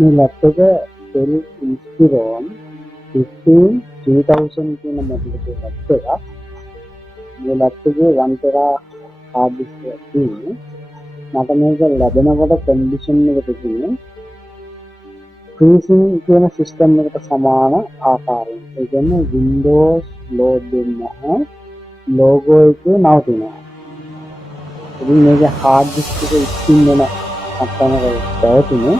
මේ ලැප්ටොප් එක Dell Inspiron 3000 කියන මොඩල් එකේ ලැප්ටොප් එකක්. මේ ලැප්ටොප් එකේ 1 TB hard disk එකක් තියෙනවා. මට මේක ලැබෙනකොට කන්ඩිෂන් එකට තියෙන්නේ freezing කියන සිස්ටම් එකට සමාන ආකාරයෙන්. ඒ කියන්නේ Windows load වෙන්නේ නැහැ. logo එක නවතිනවා. ඉතින් මේක hard disk එක ස්පින් වෙන අත්තමකට පැවතුනේ.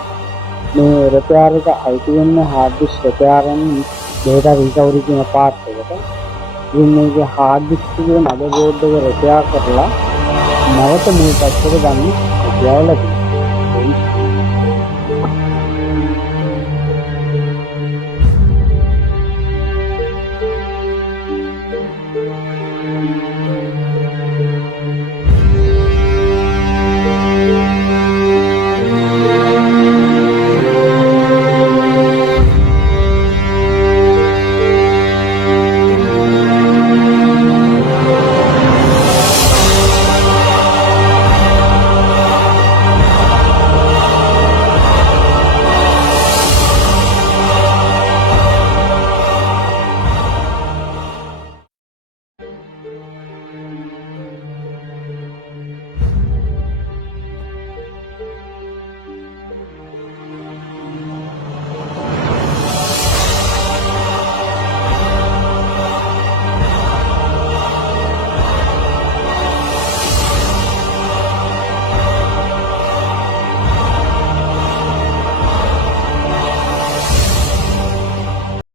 මේ repair එක අයිති වෙන්නේ hard disk repair and data recovery කියන part එකට. ඉතින් මේක hard disk එකේ motherboard එක repair කරලා නැවත මේ පැත්තට ගන්න කියලා තියෙනවා.